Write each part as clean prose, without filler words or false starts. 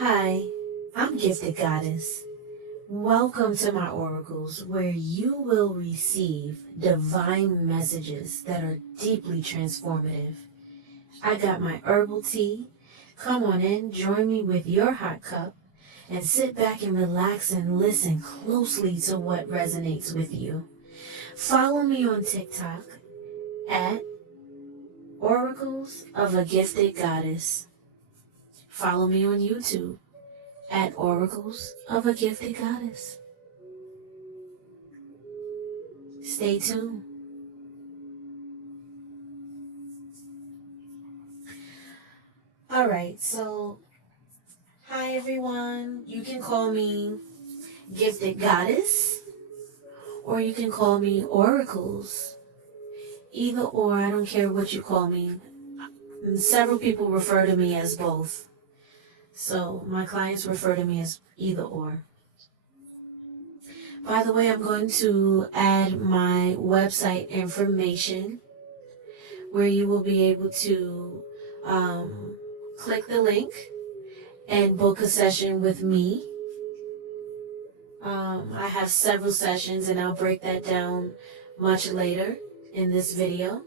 Hi, I'm Gifted Goddess. Welcome to my oracles, where you will receive divine messages that are deeply transformative. I got my herbal tea. Come on in, join me with your hot cup, and sit back and relax and listen closely to what resonates with you. Follow me on TikTok at Oracles of a Gifted Goddess. Follow me on YouTube at Oracles of a Gifted Goddess. Stay tuned. Alright, so hi everyone. You can call me Gifted Goddess, or you can call me Oracles. Either or, I don't care what you call me. Several people refer to me as both. So my clients refer to me as either or. By the way, I'm going to add my website information where you will be able to click the link and book a session with me. I have several sessions and I'll break that down much later in this video.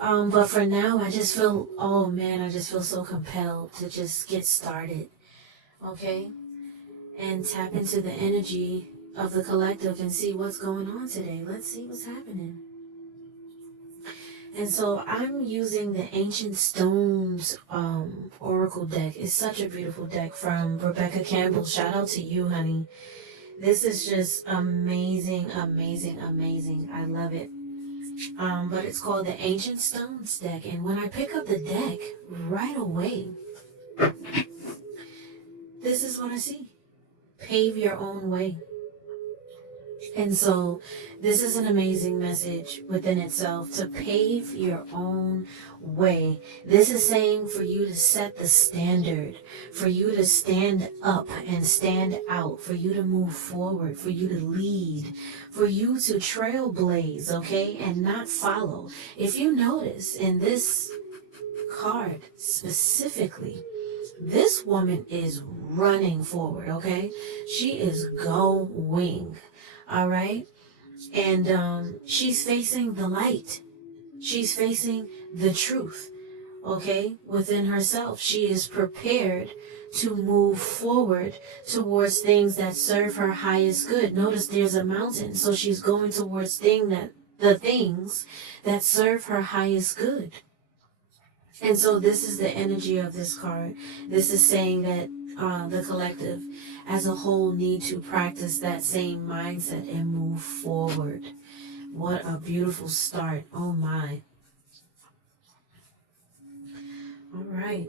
But for now, I just feel, I just feel so compelled to just get started, okay? And tap into the energy of the collective and see what's going on today. Let's see what's happening. And so I'm using the Ancient Stones Oracle deck. It's such a beautiful deck from Rebecca Campbell. Shout out to you, honey. This is just amazing, amazing, amazing. I love it. But it's called the Ancient Stones deck. And when I pick up the deck, right away, this is what I see. Pave your own way. And so this is an amazing message within itself, to pave your own way. This is saying for you to set the standard, for you to stand up and stand out, for you to move forward, for you to lead, for you to trailblaze, okay, and not follow. If you notice in this card specifically, this woman is running forward, okay? She is going. All right. And she's facing the light. She's facing the truth. Okay. Within herself. She is prepared to move forward towards things that serve her highest good. Notice there's a mountain. So she's going towards the things that serve her highest good. And so this is the energy of this card. This is saying that the collective as a whole need to practice that same mindset and move forward. What a beautiful start. Oh my. All right.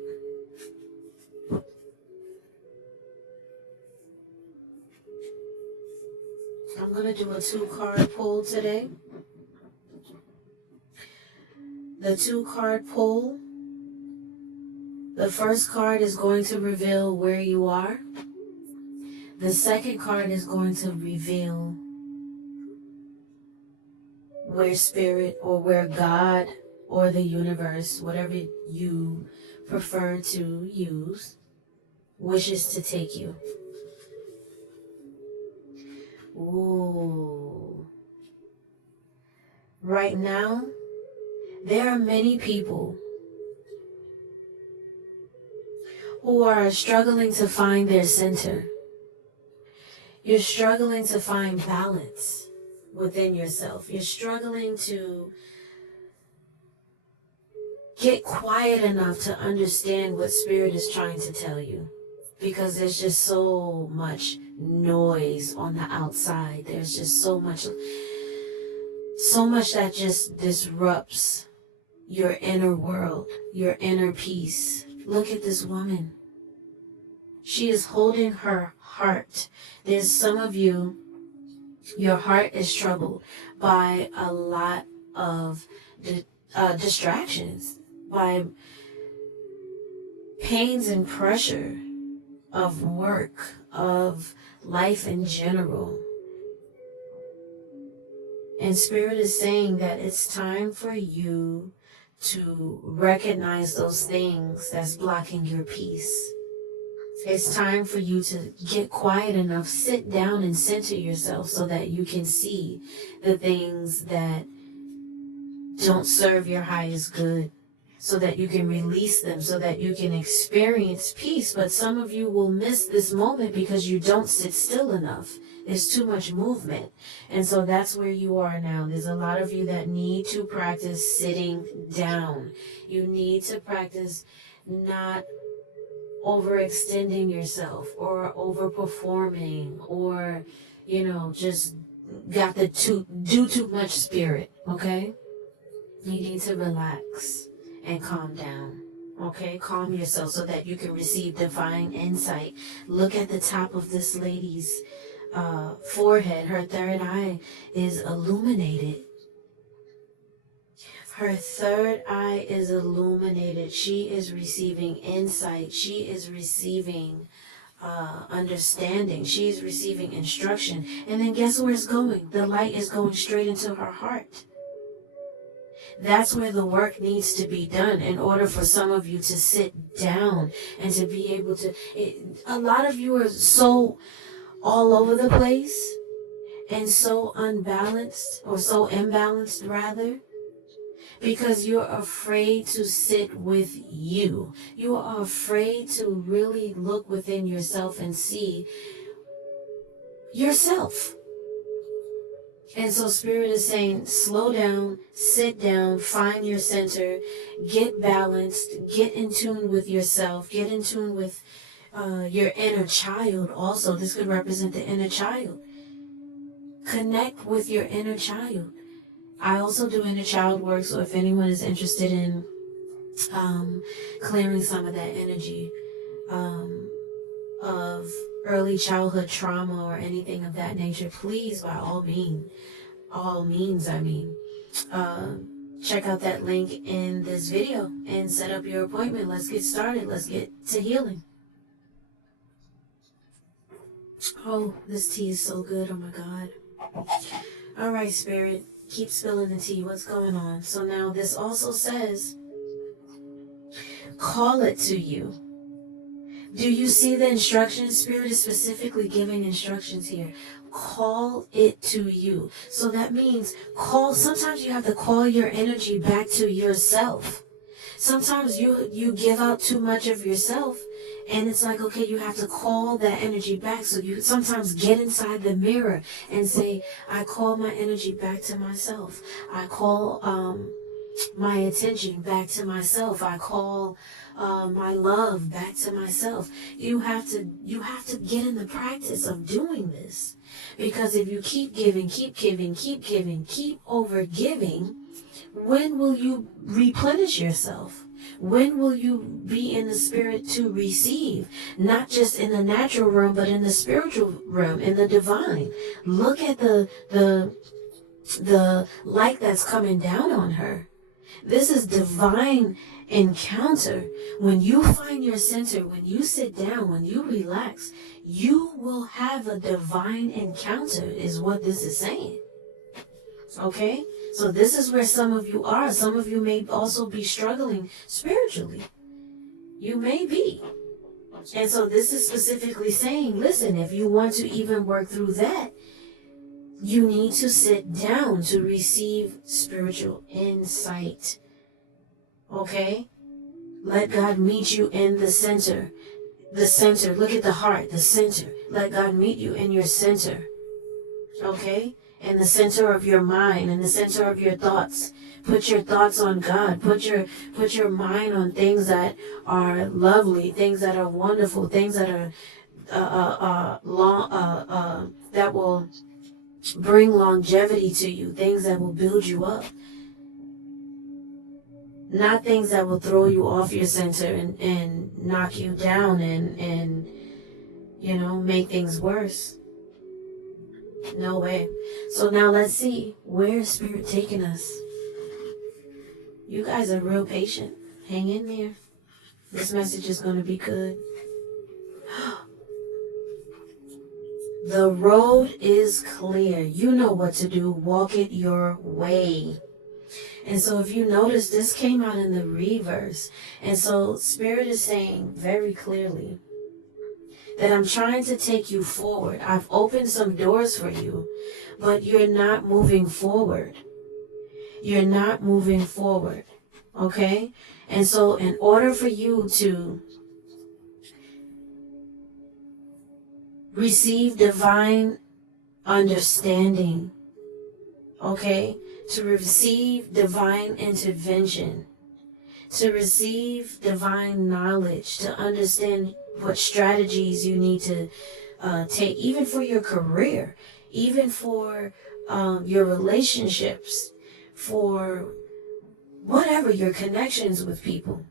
I'm going to do a 2-card pull today. The 2-card pull. The first card is going to reveal where you are. The second card is going to reveal where spirit or where God or the universe, whatever you prefer to use, wishes to take you. Ooh. Right now, there are many people who are struggling to find their center. You're struggling to find balance within yourself. You're struggling to get quiet enough to understand what spirit is trying to tell you, because there's just so much noise on the outside. There's just so much that just disrupts your inner world, your inner peace. Look at this woman. She is holding her heart. There's some of you, your heart is troubled by a lot of distractions, by pains and pressure of work, of life in general. And Spirit is saying that it's time for you to recognize those things that's blocking your peace. It's time for you to get quiet enough, sit down and center yourself so that you can see the things that don't serve your highest good, so that you can release them, so that you can experience peace. But some of you will miss this moment because you don't sit still enough. There's too much movement. And so that's where you are now. There's a lot of you that need to practice sitting down. You need to practice not overextending yourself or overperforming or, just got the do too much spirit, okay? You need to relax and calm down, okay? Calm yourself so that you can receive divine insight. Look at the top of this lady's forehead. Her third eye is illuminated. Her third eye is illuminated. She is receiving insight. She is receiving understanding. She is receiving instruction. And then guess where it's going? The light is going straight into her heart. That's where the work needs to be done in order for some of you to sit down and to be able to... a lot of you are so all over the place and so unbalanced, or so imbalanced rather, because you're afraid to sit with you. You are afraid to really look within yourself and see yourself. And so Spirit is saying, slow down, sit down, find your center, get balanced, get in tune with yourself, get in tune with your inner child also. This could represent the inner child. Connect with your inner child. I also do inner child work, so if anyone is interested in clearing some of that energy of early childhood trauma or anything of that nature, please, by all means, check out that link in this video and set up your appointment. Let's get started. Let's get to healing. Oh, this tea is so good. Oh my God. All right, Spirit, keep spilling the tea. What's going on? So now this also says, call it to you. Do you see the instructions? Spirit is specifically giving instructions here. Call it to you. So that means sometimes you have to call your energy back to yourself. Sometimes you give out too much of yourself, and it's like, okay, you have to call that energy back. So you sometimes get inside the mirror and say, I call my energy back to myself. I call my attention back to myself. I call my love back to myself. You have to get in the practice of doing this, because if you keep giving, keep over giving, when will you replenish yourself? When will you be in the spirit to receive? Not just in the natural realm, but in the spiritual realm, in the divine. Look at the light that's coming down on her. This is divine encounter. When you find your center, when you sit down, when you relax, you will have a divine encounter, is what this is saying. Okay? So this is where some of you are. Some of you may also be struggling spiritually. You may be. And so this is specifically saying, listen, if you want to even work through that, you need to sit down to receive spiritual insight. Okay? Let God meet you in the center. The center. Look at the heart, the center. Let God meet you in your center. Okay? In the center of your mind, in the center of your thoughts. Put your thoughts on God. Put your mind on things that are lovely, things that are wonderful, things that are that will bring longevity to you, things that will build you up. Not things that will throw you off your center and knock you down and make things worse. No way. So now let's see, where is Spirit taking us? You guys are real patient. Hang in there. This message is going to be good. The road is clear. You know what to do. Walk it your way. And so if you notice, this came out in the reverse. And so Spirit is saying very clearly, that I'm trying to take you forward. I've opened some doors for you, but you're not moving forward. You're not moving forward. Okay? And so in order for you to receive divine understanding, okay, to receive divine intervention, to receive divine knowledge, to understand what strategies you need to take, even for your career, even for your relationships, for whatever, your connections with people,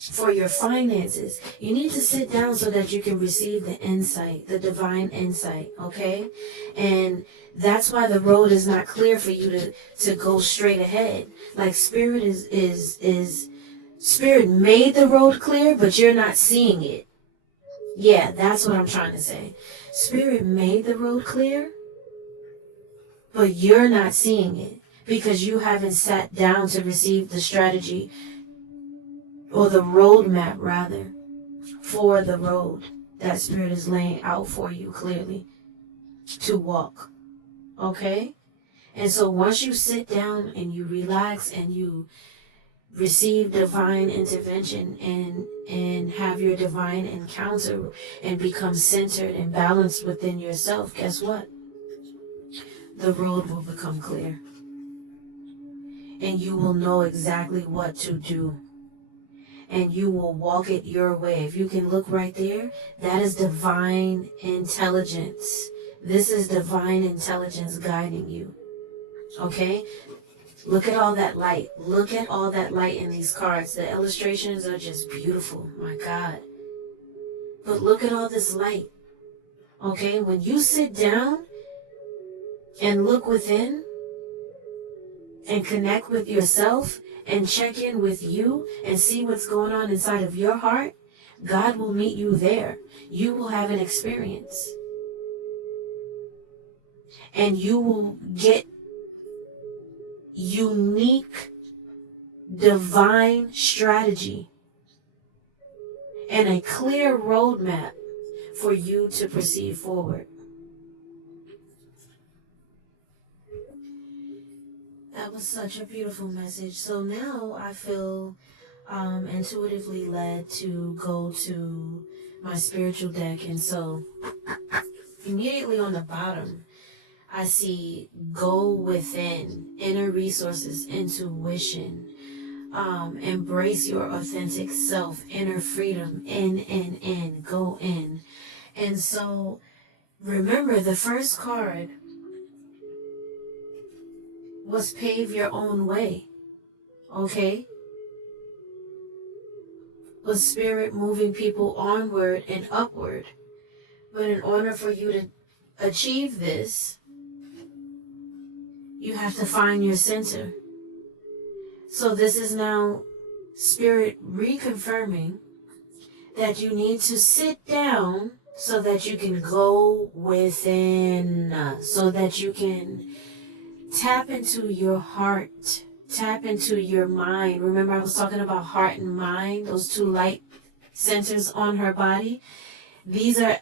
for your finances. You need to sit down so that you can receive the insight, the divine insight, okay? And that's why the road is not clear for you to go straight ahead. Like Spirit Spirit made the road clear, but you're not seeing it. Yeah, that's what I'm trying to say. Spirit made the road clear, but you're not seeing it because you haven't sat down to receive the strategy, or the roadmap rather, for the road that Spirit is laying out for you clearly to walk. Okay? And so once you sit down and you relax and you receive divine intervention and have your divine encounter and become centered and balanced within yourself, guess what? The road will become clear. And you will know exactly what to do. And you will walk it your way. If you can look right there, that is divine intelligence. This is divine intelligence guiding you. Okay? Look at all that light. Look at all that light in these cards. The illustrations are just beautiful. My God. But look at all this light. Okay? When you sit down and look within and connect with yourself and check in with you and see what's going on inside of your heart, God will meet you there. You will have an experience. And you will get unique divine strategy and a clear roadmap for you to proceed forward. That was such a beautiful message. So now I feel intuitively led to go to my spiritual deck. And so immediately on the bottom, I see go within, inner resources, intuition, embrace your authentic self, inner freedom, in, go in. And so remember, the first card was pave your own way, okay? Was Spirit moving people onward and upward. But in order for you to achieve this, you have to find your center. So this is now Spirit reconfirming that you need to sit down so that you can go within, so that you can tap into your heart, tap into your mind. Remember I was talking about heart and mind, those two light centers on her body? These are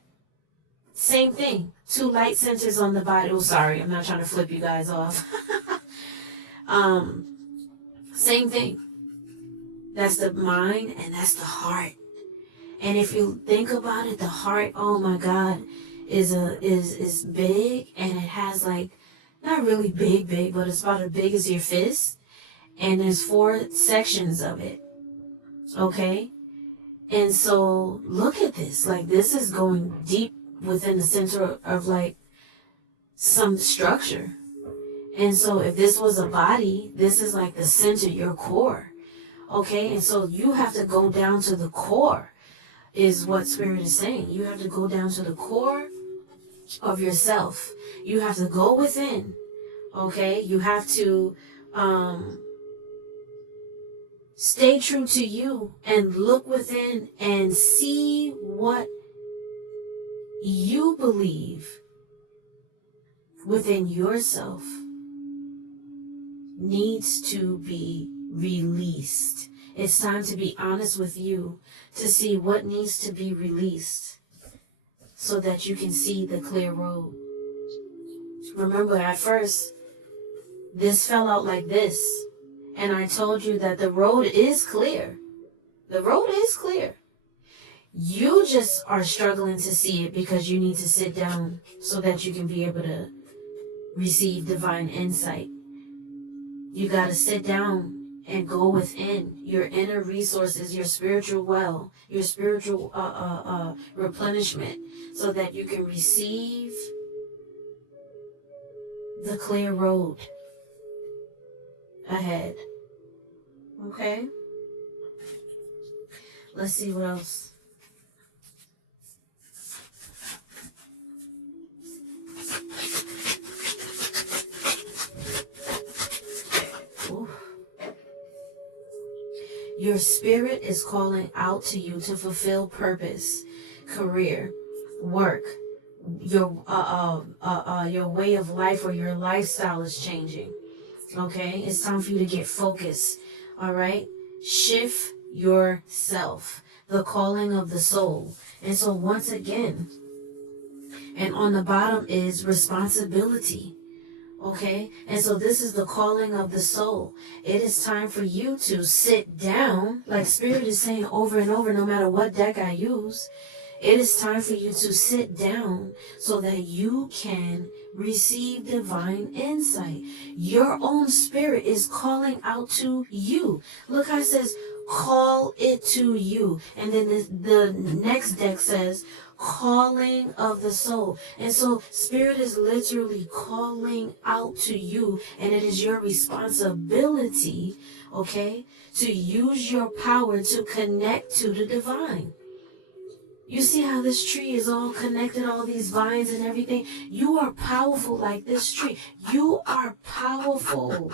same thing, two light centers on the body. Oh, sorry, I'm not trying to flip you guys off. Same thing. That's the mind and that's the heart. And if you think about it, the heart, oh my God, is big, and it has like, not really big, but it's about as big as your fist. And there's 4 sections of it. Okay? And so look at this. Like, this is going deep within the center of like some structure. And so if this was a body, this is like the center, your core. Okay? And so you have to go down to the core, is what Spirit is saying. You have to go down to the core of yourself. You have to go within. Okay? You have to stay true to you and look within and see what you believe within yourself needs to be released. It's time to be honest with you to see what needs to be released. so that you can see the clear road. Remember, at first, this fell out like this, and I told you that the road is clear. The road is clear. You just are struggling to see it because you need to sit down so that you can be able to receive divine insight. You got to sit down and go within your inner resources, your spiritual well, your spiritual replenishment, so that you can receive the clear road ahead. Okay? Let's see what else. Ooh. Your spirit is calling out to you to fulfill purpose, career, work. Your way of life or your lifestyle is changing. Okay, it's time for you to get focused. All right, shift yourself. The calling of the soul. And so once again, and on the bottom is responsibility. Okay, and so this is the calling of the soul. It is time for you to sit down, like Spirit is saying over and over, no matter what deck I use. It is time for you to sit down so that you can receive divine insight. Your own spirit is calling out to you. Look how it says, call it to you. And then the next deck says, calling of the soul. And so Spirit is literally calling out to you, and it is your responsibility, okay, to use your power to connect to the divine. You see how this tree is all connected, all these vines and everything? You are powerful like this tree. You are powerful.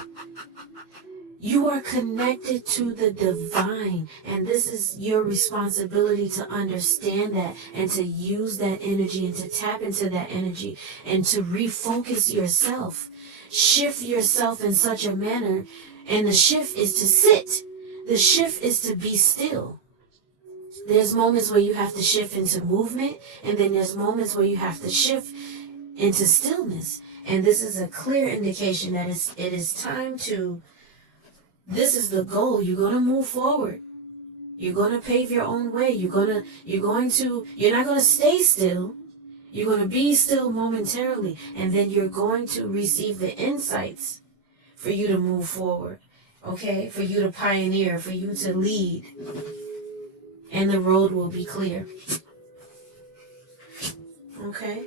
You are connected to the divine, and this is your responsibility to understand that and to use that energy and to tap into that energy and to refocus yourself. Shift yourself in such a manner, and the shift is to sit. The shift is to be still. There's moments where you have to shift into movement, and then there's moments where you have to shift into stillness. And this is a clear indication that it is time to, this is the goal. You're going to move forward. You're going to pave your own way. You're not going to stay still. You're going to be still momentarily, and then you're going to receive the insights for you to move forward. Okay? For you to pioneer, for you to lead. And the road will be clear. Okay?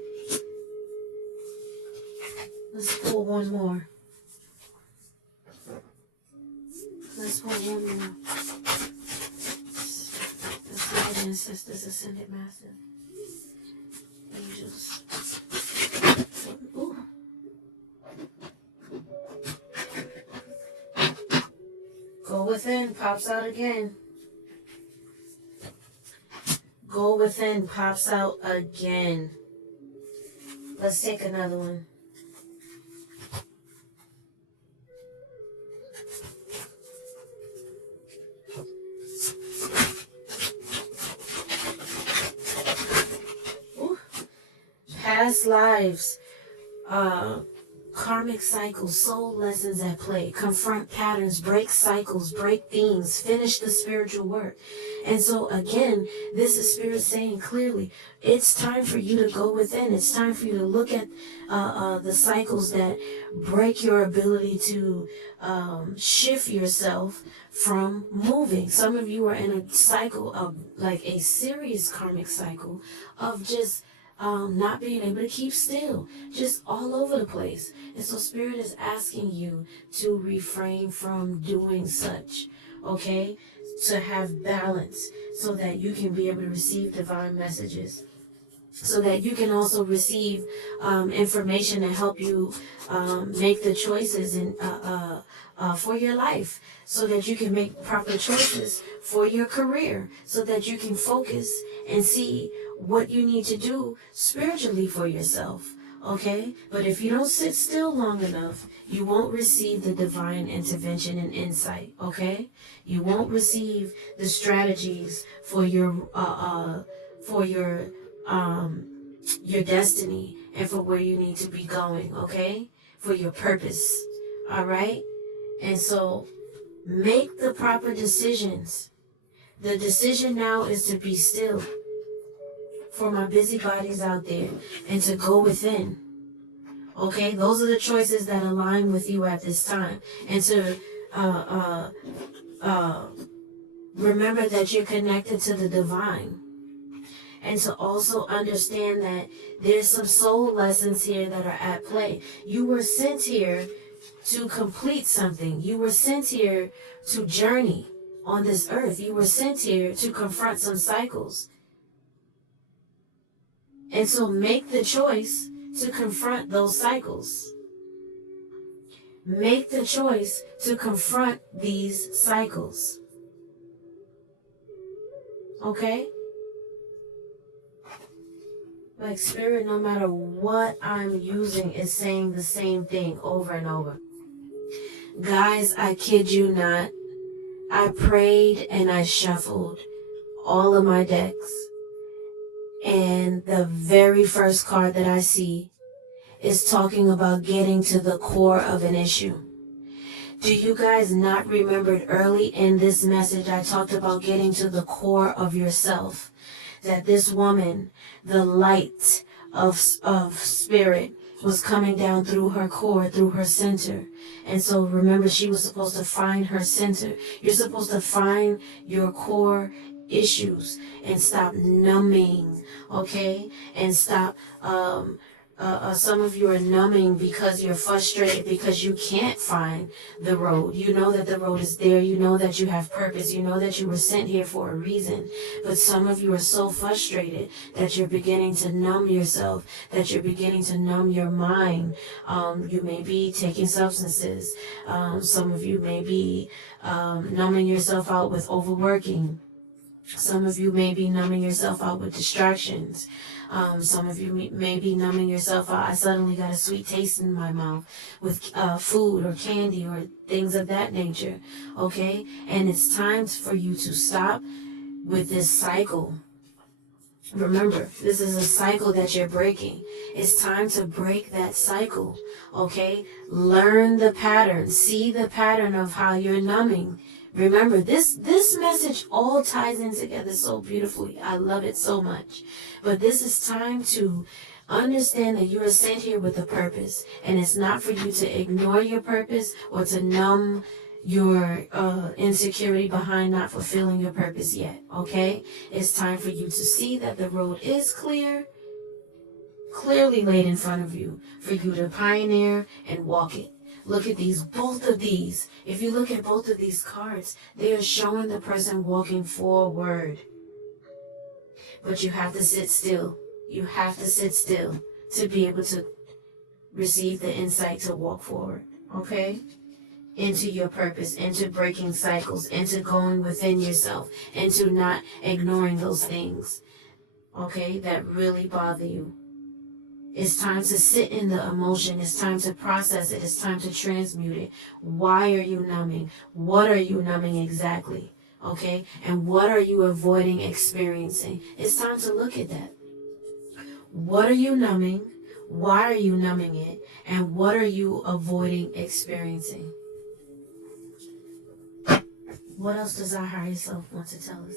Let's pull one more. Let's pull one more. Ascended ancestors, ascended master, angels. Ooh. Go within, pops out again. Go within pops out again. Let's take another one. Ooh. Past lives, karmic cycles, soul lessons at play, confront patterns, break cycles, break themes, finish the spiritual work. And so again, this is Spirit saying clearly, it's time for you to go within. It's time for you to look at the cycles that break your ability to shift yourself from moving. Some of you are in a cycle of, like, a serious karmic cycle of just not being able to keep still, just all over the place. And so Spirit is asking you to refrain from doing such, okay? To have balance so that you can be able to receive divine messages, so that you can also receive information to help you make the choices for your life, so that you can make proper choices for your career, so that you can focus and see what you need to do spiritually for yourself. Okay? But if you don't sit still long enough, you won't receive the divine intervention and insight. Okay? You won't receive the strategies for your your destiny and for where you need to be going, okay? For your purpose, all right? And so make the proper decisions. The decision now is to be still for my busybodies out there and to go within. Okay, those are the choices that align with you at this time. And to remember that you're connected to the divine. And to also understand that there's some soul lessons here that are at play. You were sent here to complete something. You were sent here to journey on this earth. You were sent here to confront some cycles. And so make the choice to confront those cycles. Make the choice to confront these cycles. Okay? Like Spirit, no matter what I'm using, is saying the same thing over and over. Guys, I kid you not. I prayed and I shuffled all of my decks. And the very first card that I see is talking about getting to the core of an issue. Do you guys not remember early in this message I talked about getting to the core of yourself? That this woman, the light of spirit, was coming down through her core, through her center. And so remember, she was supposed to find her center. You're supposed to find your core issues and stop numbing, okay? And stop, some of you are numbing because you're frustrated because you can't find the road. You know that the road is there. You know that you have purpose. You know that you were sent here for a reason. But some of you are so frustrated that you're beginning to numb yourself, that you're beginning to numb your mind. You may be taking substances. Some of you may be numbing yourself out with overworking. Some of you may be numbing yourself out with distractions. Some of you may be numbing yourself out. I suddenly got a sweet taste in my mouth with food or candy or things of that nature. Okay? And it's time for you to stop with this cycle. Remember, this is a cycle that you're breaking. It's time to break that cycle. Okay? Learn the pattern. See the pattern of how you're numbing. Remember, this message all ties in together so beautifully. I love it so much. But this is time to understand that you are sent here with a purpose. And it's not for you to ignore your purpose or to numb your insecurity behind not fulfilling your purpose yet. Okay? It's time for you to see that the road is clearly laid in front of you for you to pioneer and walk it. Look at these, both of these. If you look at both of these cards, they are showing the person walking forward. But you have to sit still. You have to sit still to be able to receive the insight to walk forward. Okay? Into your purpose, into breaking cycles, into going within yourself, into not ignoring those things, okay, that really bother you. It's time to sit in the emotion. It's time to process it. It's time to transmute it. Why are you numbing? What are you numbing exactly? Okay? And what are you avoiding experiencing? It's time to look at that. What are you numbing? Why are you numbing it? And what are you avoiding experiencing? What else does our higher self want to tell us?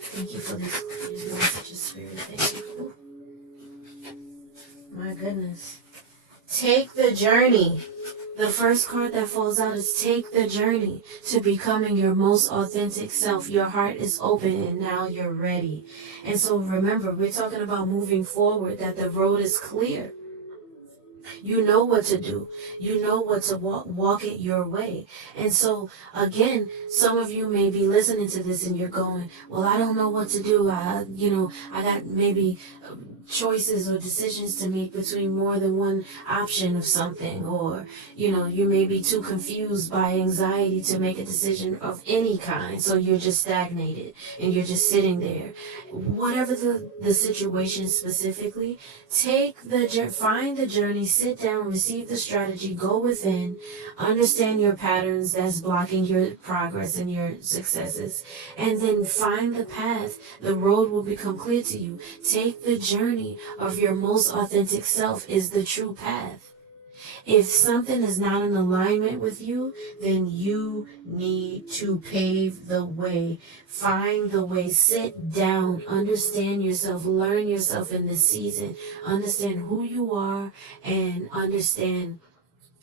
Thank you for these messages, Spirit. Thank you. My goodness. Take the journey. The first card that falls out is take the journey to becoming your most authentic self. Your heart is open and now you're ready. And so remember, we're talking about moving forward, that the road is clear. You know what to do. You know what to walk it your way. And so, again, some of you may be listening to this and you're going, well, I don't know what to do. I got maybe choices or decisions to make between more than one option of something, or you may be too confused by anxiety to make a decision of any kind, so you're just stagnated and you're just sitting there. Whatever the situation specifically, find the journey, sit down, receive the strategy, go within, understand your patterns that's blocking your progress and your successes, and then find the path. The road will become clear to you. Take the journey of your most authentic self is the true path. If something is not in alignment with you, then you need to pave the way. Find the way. Sit down. Understand yourself. Learn yourself in this season. Understand who you are and understand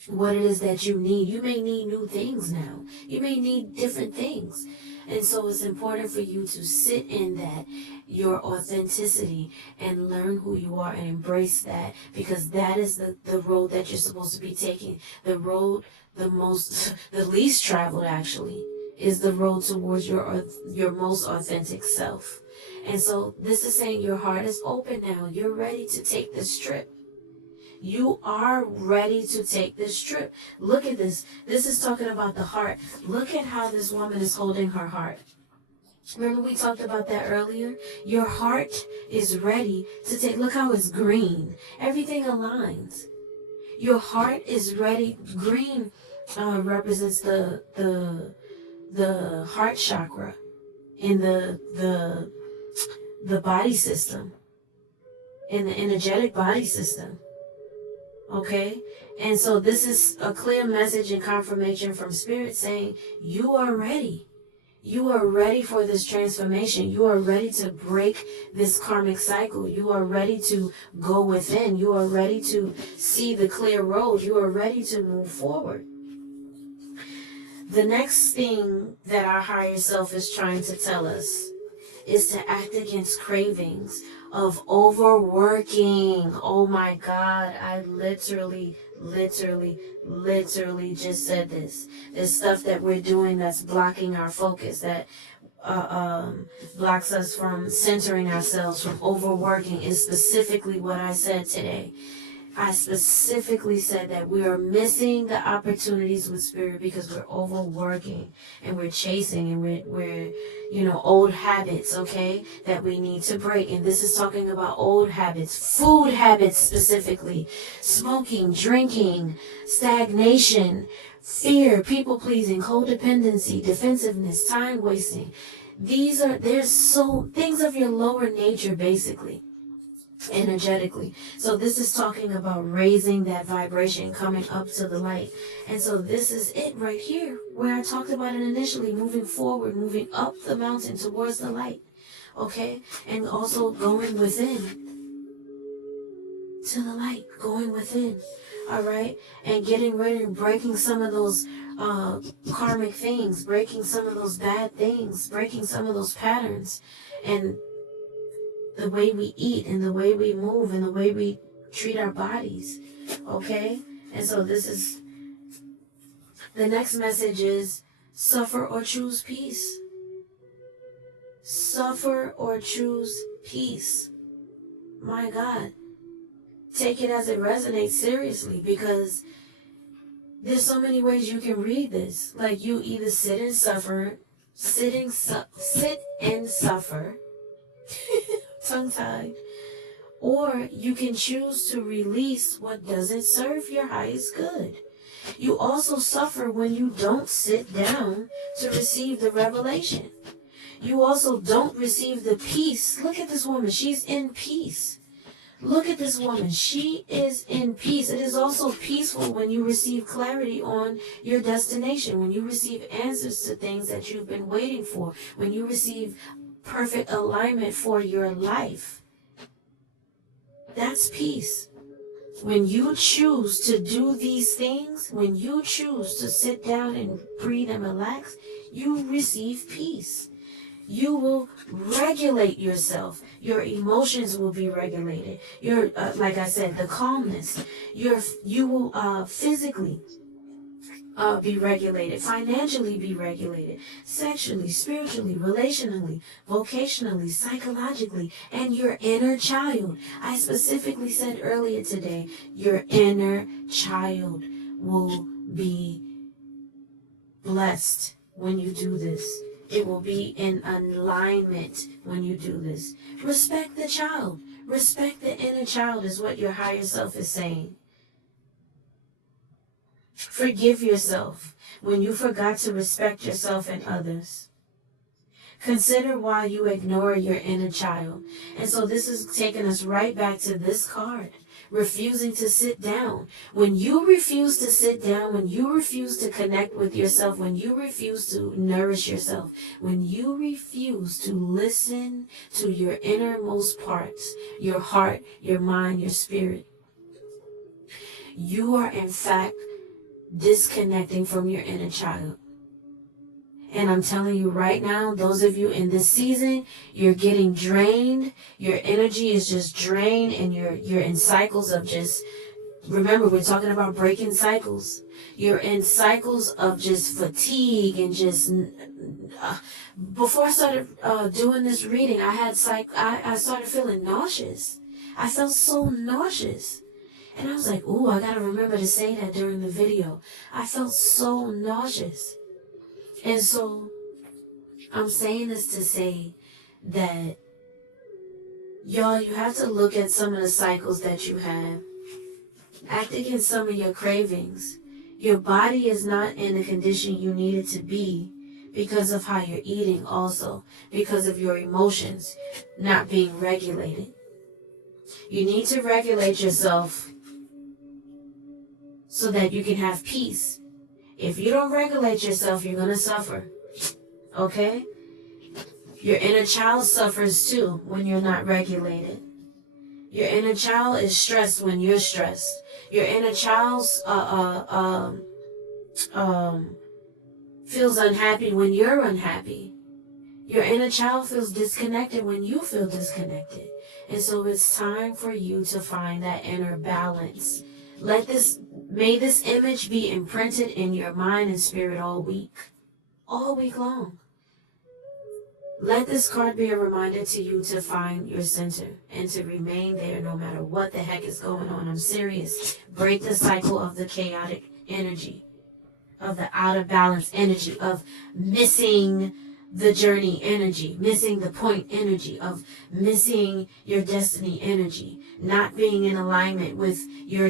what it is that you need. You may need new things now. You may need different things. And so it's important for you to sit in that, your authenticity, and learn who you are and embrace that, because that is the road that you're supposed to be taking. The road, the least traveled actually, is the road towards your most authentic self. And so this is saying your heart is open now. You're ready to take this trip. You are ready to take this trip. Look at this. This is talking about the heart. Look at how this woman is holding her heart. Remember we talked about that earlier? Your heart is ready to take, look how it's green. Everything aligns. Your heart is ready. Green represents the heart chakra in the body system, in the energetic body system. Okay? And so this is a clear message and confirmation from Spirit saying you are ready. You are ready for this transformation. You are ready to break this karmic cycle. You are ready to go within. You are ready to see the clear road. You are ready to move forward. The next thing that our higher self is trying to tell us is to act against cravings of overworking. Oh my God, I literally just said this. There's stuff that we're doing that's blocking our focus, that blocks us from centering ourselves, from overworking, is specifically what I said today. I specifically said that we are missing the opportunities with Spirit because we're overworking and we're chasing and we're old habits, okay, that we need to break. And this is talking about old habits, food habits specifically, smoking, drinking, stagnation, fear, people pleasing, codependency, defensiveness, time wasting. There's things of your lower nature basically. Energetically. So this is talking about raising that vibration, coming up to the light. And so this is it right here where I talked about it initially, moving forward, moving up the mountain towards the light. Okay? And also going within to the light, going within. All right? And getting rid and breaking some of those karmic things, breaking some of those bad things, breaking some of those patterns. And the way we eat and the way we move and the way we treat our bodies. Okay? And so this is, the next message is suffer or choose peace. Suffer or choose peace. My God. Take it as it resonates seriously, because there's so many ways you can read this. Like you either sit and suffer, sit and suffer, tongue-tied, or you can choose to release what doesn't serve your highest good. You also suffer when you don't sit down to receive the revelation. You also don't receive the peace. Look at this woman. She's in peace. Look at this woman. She is in peace. It is also peaceful when you receive clarity on your destination, when you receive answers to things that you've been waiting for, when you receive perfect alignment for your life. That's peace. When you choose to do these things, when you choose to sit down and breathe and relax, you receive peace. You will regulate yourself. Your emotions will be regulated. Your, like I said, the calmness. You will physically be regulated, financially be regulated, sexually, spiritually, relationally, vocationally, psychologically, and your inner child. I specifically said earlier today, your inner child will be blessed when you do this. It will be in alignment when you do this. Respect the child. Respect the inner child is what your higher self is saying. Forgive yourself when you forgot to respect yourself and others. Consider why you ignore your inner child. And so this is taking us right back to this card. Refusing to sit down. When you refuse to sit down, when you refuse to connect with yourself, when you refuse to nourish yourself, when you refuse to listen to your innermost parts, your heart, your mind, your spirit, you are in fact disconnecting from your inner child. And I'm telling you right now, those of you in this season, you're getting drained. Your energy is just drained, and you're in cycles of just, remember, we're talking about breaking cycles. You're in cycles of just fatigue and just, before I started doing this reading, I started feeling nauseous. I felt so nauseous. And I was like, ooh, I got to remember to say that during the video. I felt so nauseous. And so I'm saying this to say that, y'all, you have to look at some of the cycles that you have. Act against some of your cravings. Your body is not in the condition you need it to be because of how you're eating also, because of your emotions not being regulated. You need to regulate yourself so that you can have peace. If you don't regulate yourself, you're going to suffer. Okay? Your inner child suffers too when you're not regulated. Your inner child is stressed when you're stressed. Your inner child feels unhappy when you're unhappy. Your inner child feels disconnected when you feel disconnected. And so it's time for you to find that inner balance. May this image be imprinted in your mind and spirit all week long. Let this card be a reminder to you to find your center and to remain there no matter what the heck is going on. I'm serious. Break the cycle of the chaotic energy, of the out of balance energy, of missing the journey energy, missing the point energy, of missing your destiny energy, not being in alignment with your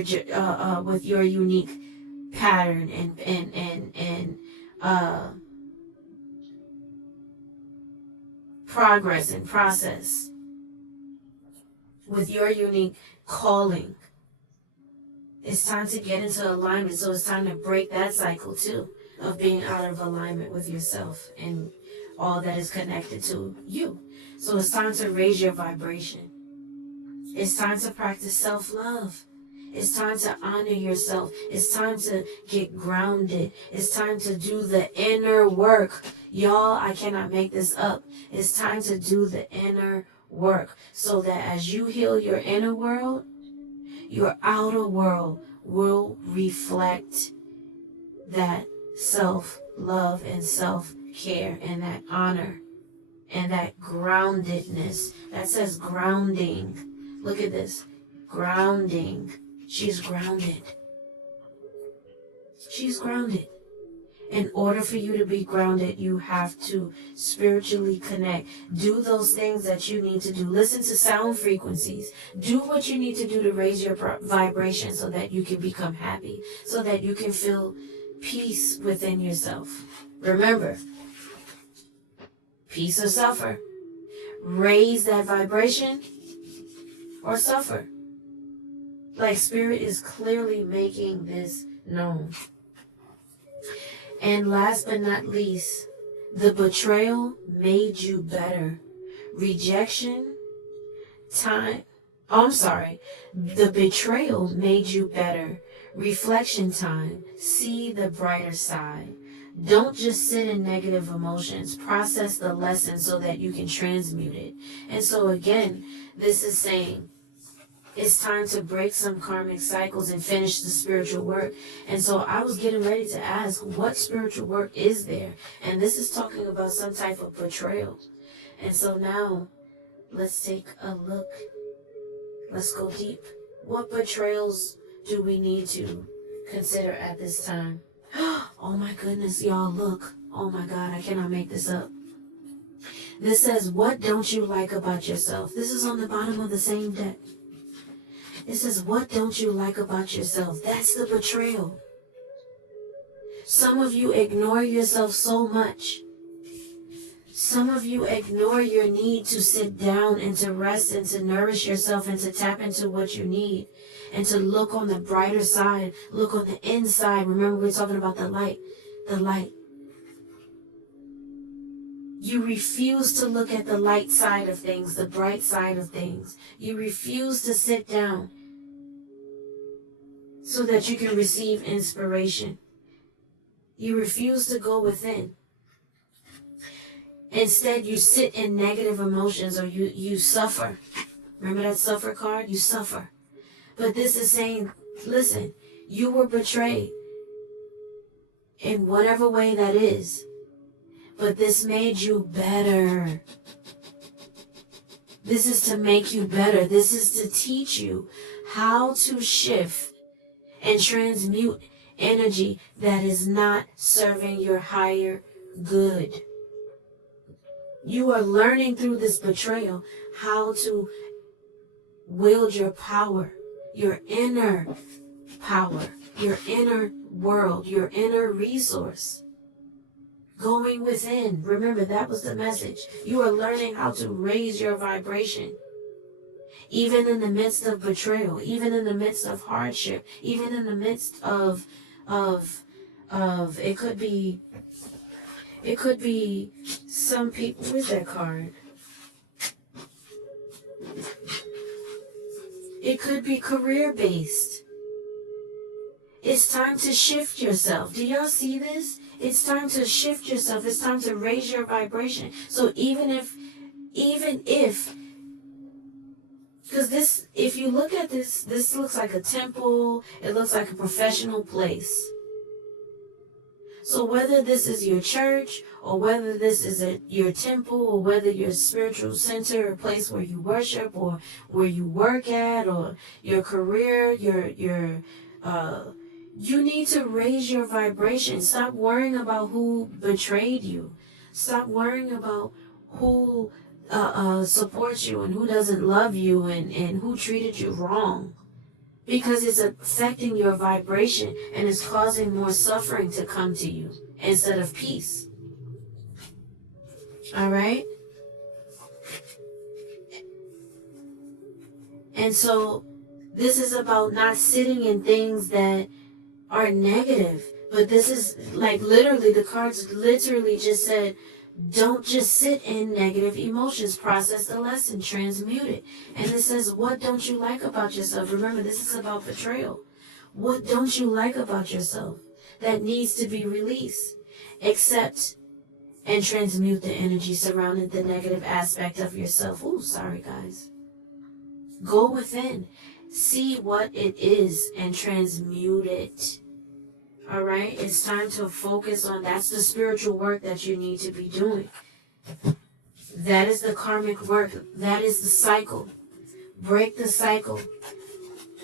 unique pattern and progress and process, with your unique calling. It's time to get into alignment. So it's time to break that cycle too, of being out of alignment with yourself and all that is connected to you. So it's time to raise your vibration. It's time to practice self-love. It's time to honor yourself. It's time to get grounded. It's time to do the inner work. Y'all, I cannot make this up. It's time to do the inner work so that as you heal your inner world, your outer world will reflect that self-love and self-care and that honor and that groundedness. That says grounding. Look at this. Grounding. She's grounded. She's grounded. In order for you to be grounded, you have to spiritually connect. Do those things that you need to do. Listen to sound frequencies. Do what you need to do to raise your vibration so that you can become happy, so that you can feel peace within yourself. Remember, peace or suffer. Raise that vibration or suffer. Like Spirit is clearly making this known. And last but not least, the betrayal made you better. Rejection, the betrayal made you better. Reflection time. See the brighter side. Don't just sit in negative emotions. Process the lesson so that you can transmute it. And so again, this is saying, it's time to break some karmic cycles and finish the spiritual work. And so I was getting ready to ask, what spiritual work is there? And this is talking about some type of betrayal. And so now, let's take a look. Let's go deep. What betrayals do we need to consider at this time? Oh my goodness, y'all, look. Oh my God, I cannot make this up. This says, what don't you like about yourself? This is on the bottom of the same deck. It says, what don't you like about yourself? That's the betrayal. Some of you ignore yourself so much. Some of you ignore your need to sit down and to rest and to nourish yourself and to tap into what you need and to look on the brighter side, look on the inside. Remember, we're talking about the light, the light. You refuse to look at the light side of things, the bright side of things. You refuse to sit down so that you can receive inspiration. You refuse to go within. Instead, you sit in negative emotions, or you suffer. Remember that suffer card? You suffer. But this is saying, listen, you were betrayed in whatever way that is. But this made you better. This is to make you better. This is to teach you how to shift and transmute energy that is not serving your higher good. You are learning through this betrayal how to wield your power, your inner power, your inner world, your inner resource. Going within. Remember, that was the message. You are learning how to raise your vibration. Even in the midst of betrayal, even in the midst of hardship, even in the midst of it could be some people. Where's that card? It could be career-based. It's time to shift yourself. Do y'all see this? It's time to shift yourself. It's time to raise your vibration. So even if, because this, if you look at this, this looks like a temple. It looks like a professional place. So whether this is your church, or whether this is your temple, or whether your spiritual center, or place where you worship, or where you work at, or your career, you need to raise your vibration. Stop worrying about who betrayed you. Stop worrying about who supports you and who doesn't love you and who treated you wrong. Because it's affecting your vibration and it's causing more suffering to come to you instead of peace. All right? And so this is about not sitting in things that are negative. But this is like literally, the cards literally just said, don't just sit in negative emotions. Process the lesson. Transmute it. And it says, what don't you like about yourself? Remember, this is about betrayal. What don't you like about yourself that needs to be released? Accept and transmute the energy surrounding the negative aspect of yourself. Ooh, sorry, guys. Go within. See what it is and transmute it. All right? It's time to focus on, that's the spiritual work that you need to be doing. That is the karmic work. That is the cycle. Break the cycle.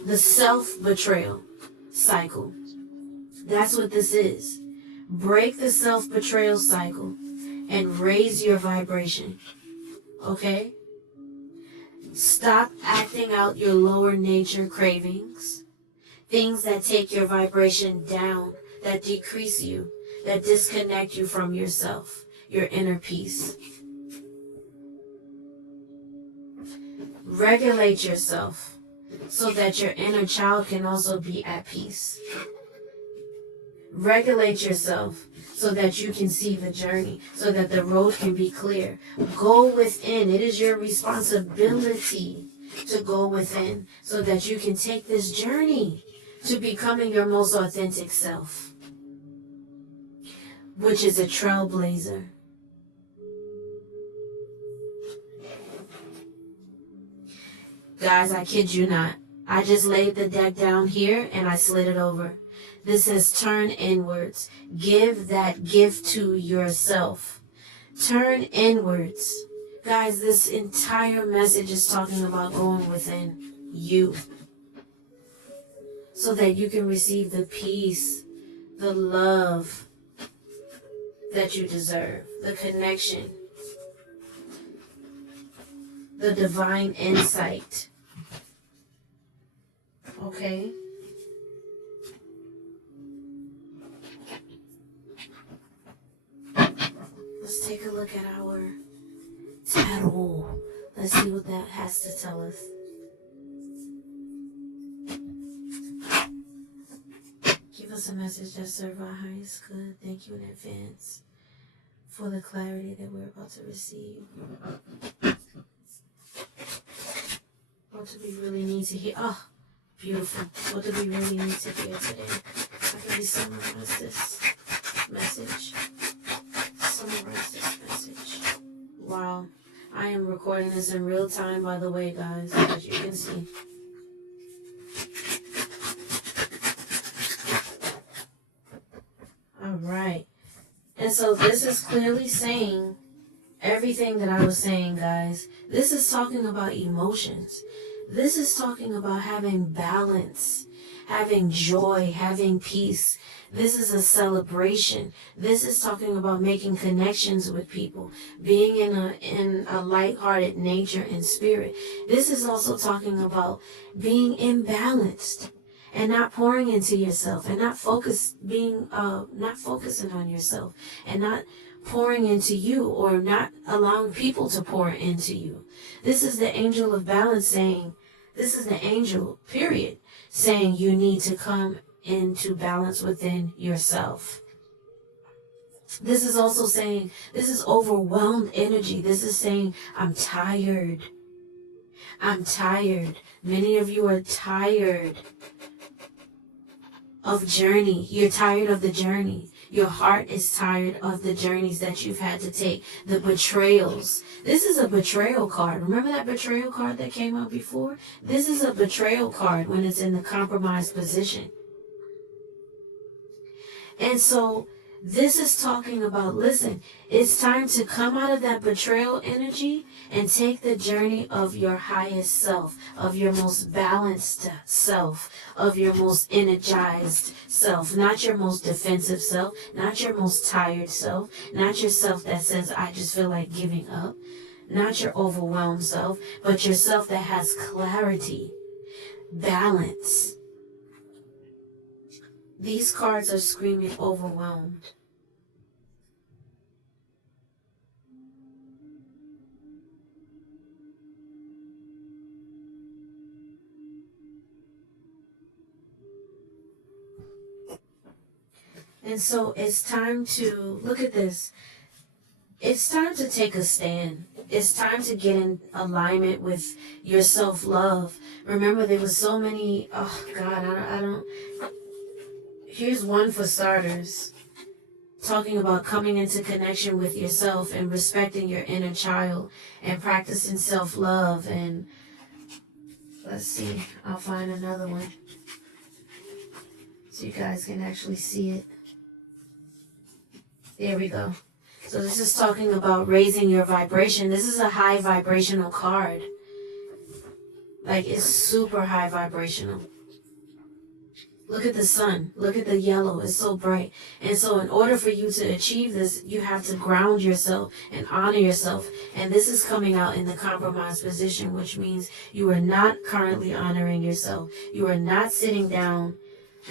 The self-betrayal cycle. That's what this is. Break the self-betrayal cycle and raise your vibration. Okay? Stop acting out your lower nature cravings. Things that take your vibration down, that decrease you, that disconnect you from yourself, your inner peace. Regulate yourself so that your inner child can also be at peace. Regulate yourself so that you can see the journey, so that the road can be clear. Go within. It is your responsibility to go within so that you can take this journey to becoming your most authentic self, which is a trailblazer. Guys, I kid you not. I just laid the deck down here and I slid it over. This says turn inwards. Give that gift to yourself. Turn inwards. Guys, this entire message is talking about going within you, so that you can receive the peace, the love that you deserve, the connection, the divine insight. Okay? Let's see what that has to tell us. Give us a message that serves our highest good. Thank you in advance for the clarity that we're about to receive. What do we really need to hear? Oh, beautiful. What do we really need to hear today? How can we summarize this message? Summarize this message. Wow. I am recording this in real time, by the way, guys, as you can see. All right. And so this is clearly saying everything that I was saying, guys. This is talking about emotions. This is talking about having balance, having joy, having peace. This is a celebration. This is talking about making connections with people, being in a lighthearted nature and spirit. This is also talking about being imbalanced and not pouring into yourself and not focusing on yourself and not pouring into you or not allowing people to pour into you. This is the angel of balance saying, this is the angel, period, saying you need to come into balance within yourself. This is also saying, this is overwhelmed energy. This is saying, I'm tired. I'm tired. Many of you are tired of journey. You're tired of the journey. Your heart is tired of the journeys that you've had to take, the betrayals. This is a betrayal card. Remember that betrayal card that came out before? This is a betrayal card when it's in the compromised position. And so this is talking about, listen, it's time to come out of that betrayal energy and take the journey of your highest self, of your most balanced self, of your most energized self, not your most defensive self, not your most tired self, not your self that says, I just feel like giving up, not your overwhelmed self, but your self that has clarity, balance. These cards are screaming overwhelmed. And so it's time to, look at this. It's time to take a stand. It's time to get in alignment with your self-love. Remember, there was so many, oh God, I don't, here's one for starters. Talking about coming into connection with yourself and respecting your inner child and practicing self-love. And let's see, I'll find another one so you guys can actually see it. There we go. So this is talking about raising your vibration. This is a high vibrational card. Like, it's super high vibrational. Look at the sun. Look at the yellow. It's so bright. And so in order for you to achieve this, you have to ground yourself and honor yourself. And this is coming out in the compromised position, which means you are not currently honoring yourself. You are not sitting down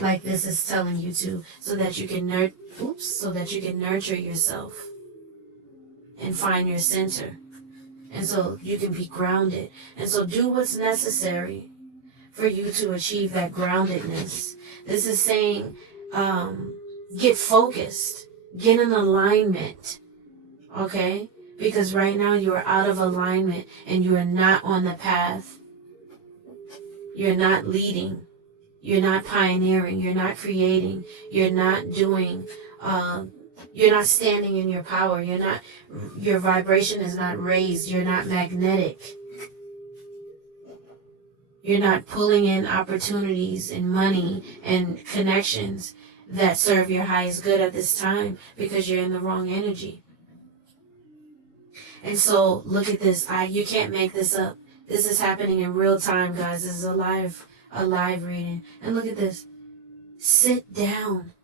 like this is telling you to, so that you can nurture yourself and find your center. And so you can be grounded. And so do what's necessary for you to achieve that groundedness. This is saying, get focused, get in alignment, okay? Because right now you are out of alignment and you are not on the path. You're not leading. You're not pioneering. You're not creating. You're not doing, you're not standing in your power. Your vibration is not raised. You're not magnetic. You're not pulling in opportunities and money and connections that serve your highest good at this time because you're in the wrong energy. And so look at this. You can't make this up. This is happening in real time, guys. This is a live reading. And look at this. Sit down.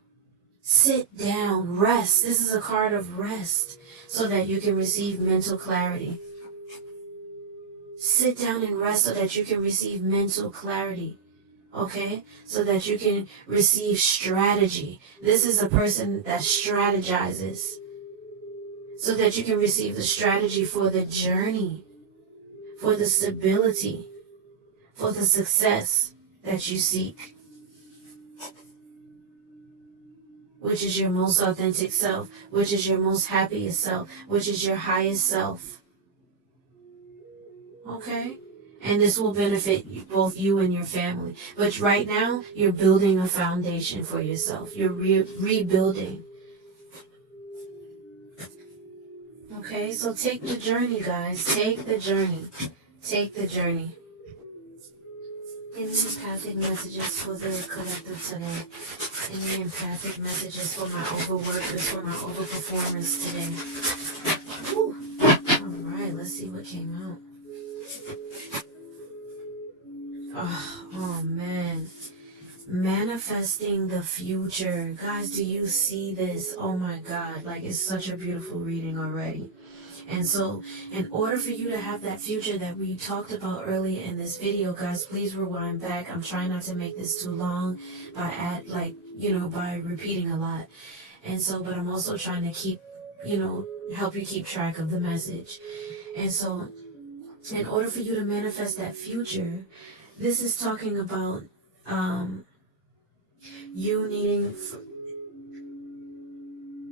Sit down. Rest. This is a card of rest so that you can receive mental clarity. Sit down and rest so that you can receive mental clarity. Okay? So that you can receive strategy. This is a person that strategizes. So that you can receive the strategy for the journey. for the stability, for the success that you seek, which is your most authentic self, which is your most happiest self, which is your highest self. Okay? And this will benefit both you and your family. But right now, you're building a foundation for yourself. You're rebuilding. Okay? So take the journey, guys. Take the journey. Take the journey. Any empathic messages for the collective today? Any empathic messages for my overworkers, for my overperformers today? Whew. All right, let's see what came out. Oh man. Manifesting the future. Guys, do you see this? Oh my God. Like, it's such a beautiful reading already. And so, in order for you to have that future that we talked about earlier in this video, guys, please rewind back. I'm trying not to make this too long by repeating a lot. And so, but I'm also trying to keep, help you keep track of the message. And so, in order for you to manifest that future, this is talking about you needing,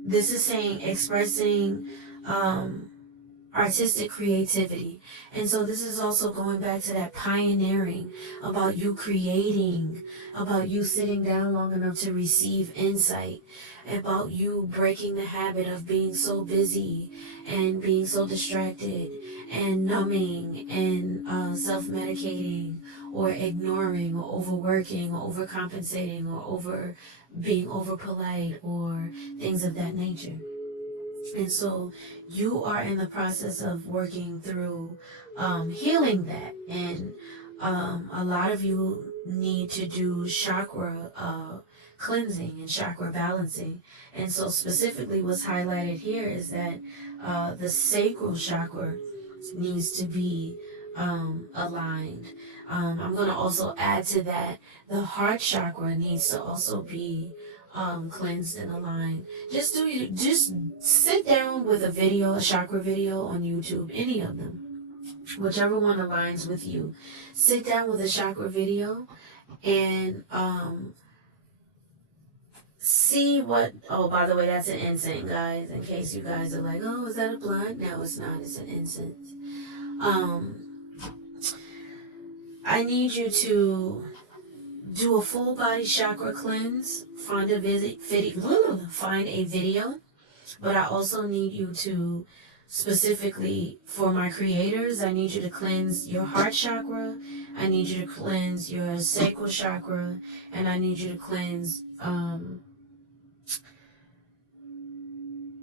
this is saying expressing artistic creativity. And so this is also going back to that pioneering, about you creating, about you sitting down long enough to receive insight, about you breaking the habit of being so busy and being so distracted and numbing and self-medicating or ignoring or overworking or overcompensating or being over polite or things of that nature. And so you are in the process of working through healing that. And a lot of you need to do chakra cleansing and chakra balancing. And so specifically what's highlighted here is that the sacral chakra needs to be aligned. I'm going to also add to that the heart chakra needs to also be cleansed and aligned. Just sit down with a chakra video on YouTube, any of them, whichever one aligns with you. Sit down with a chakra video and see what, oh, by the way, that's an incense, guys, in case you guys are like, oh, is that a blunt? No, it's not, it's an incense. I need you to do a full body chakra cleanse, find a video, but I also need you to, specifically for my creators, I need you to cleanse your heart chakra, I need you to cleanse your sacral chakra, and I need you to cleanse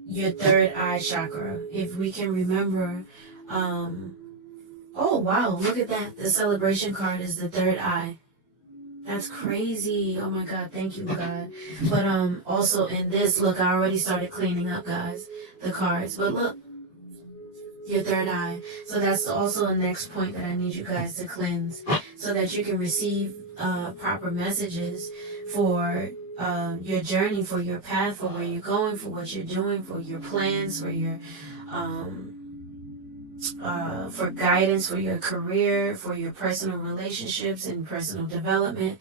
your third eye chakra. If we can remember, oh wow, look at that, the celebration card is the third eye. That's crazy. Oh my God, thank you, God. But also in this, look, I already started cleaning up, guys, the cards. But look, your third eye. So that's also a next point that I need you guys to cleanse so that you can receive proper messages for your journey, for your path, for where you're going, for what you're doing, for your plans, for your for guidance, for your career, for your personal relationships and personal development,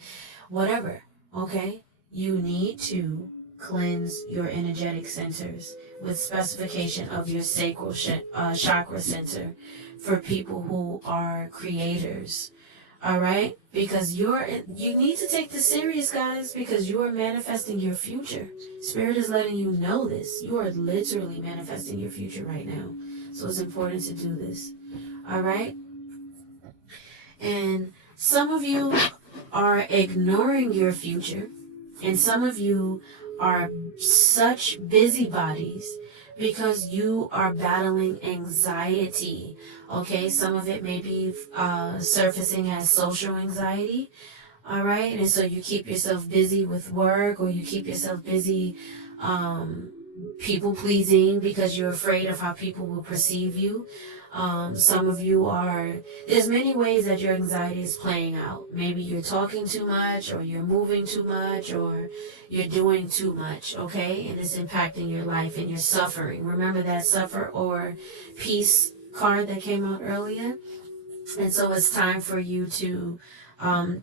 whatever, okay? You need to cleanse your energetic centers with specification of your sacral chakra center for people who are creators, all right? Because you need to take this serious, guys, because you are manifesting your future. Spirit is letting you know this. You are literally manifesting your future right now. So it's important to do this. All right? And some of you are ignoring your future. And some of you are such busybodies because you are battling anxiety. Okay? Some of it may be surfacing as social anxiety. All right? And so you keep yourself busy with work, or you keep yourself busy people pleasing because you're afraid of how people will perceive you. Some of you there's many ways that your anxiety is playing out. Maybe you're talking too much, or you're moving too much, or you're doing too much, okay? And it's impacting your life and you're suffering. Remember that suffer or peace card that came out earlier? And so it's time for you to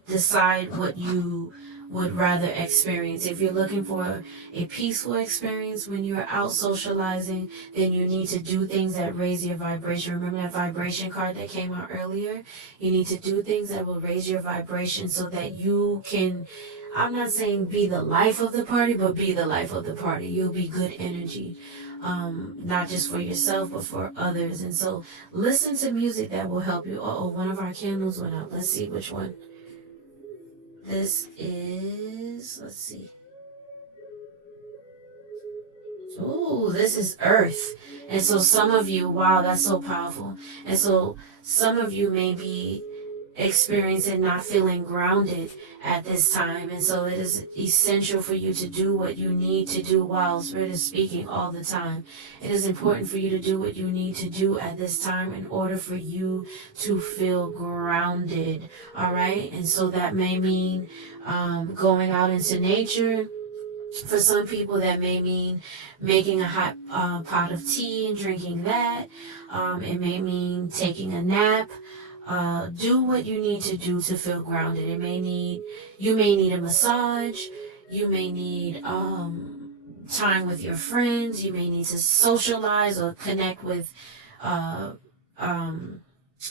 decide what you would rather experience. If you're looking for a peaceful experience when you're out socializing, then you need to do things that raise your vibration. Remember that vibration card that came out earlier? You need to do things that will raise your vibration so that you can, I'm not saying be the life of the party, but be the life of the party. You'll be good energy. Not just for yourself, but for others. And so listen to music that will help you. Oh, one of our candles went out. Let's see which one. This is, let's see. Ooh, this is Earth. And so some of you, wow, that's so powerful. And so some of you may be experiencing not feeling grounded at this time. And so it is essential for you to do what you need to do while Spirit is speaking all the time. It is important for you to do what you need to do at this time in order for you to feel grounded. All right. And so that may mean going out into nature. For some people, that may mean making a hot pot of tea and drinking that. It may mean taking a nap. Do what you need to do to feel grounded. You may need a massage. You may need time with your friends. You may need to socialize or connect with.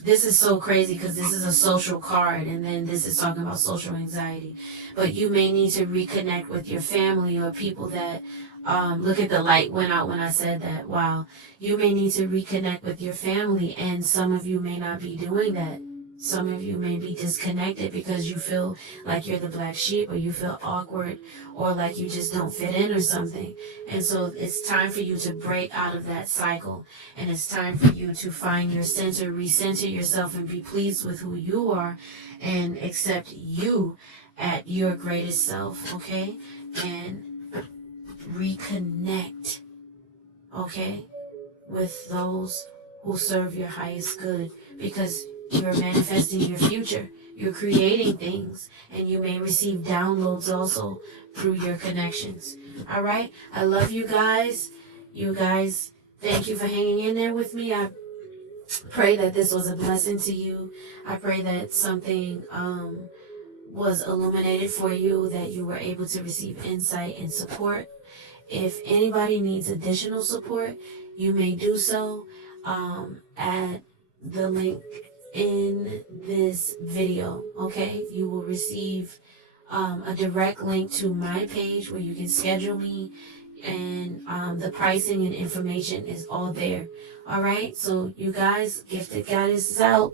This is so crazy because this is a social card, and then this is talking about social anxiety. But you may need to reconnect with your family or people that. Look at the light went out when I said that. Wow. You may need to reconnect with your family, and some of you may not be doing that. Some of you may be disconnected because you feel like you're the black sheep, or you feel awkward, or like you just don't fit in or something. And so it's time for you to break out of that cycle. And it's time for you to find your center, recenter yourself, and be pleased with who you are and accept you at your greatest self, okay? And reconnect, okay, with those who serve your highest good, because you're manifesting your future. You're creating things, and you may receive downloads also through your connections. All right? I love you guys. You guys, thank you for hanging in there with me. I pray that this was a blessing to you. I pray that something was illuminated for you, that you were able to receive insight and support. If anybody needs additional support, you may do so at the link in this video, okay? You will receive a direct link to my page where you can schedule me, and the pricing and information is all there. All right? So you guys, Gifted Goddess is out.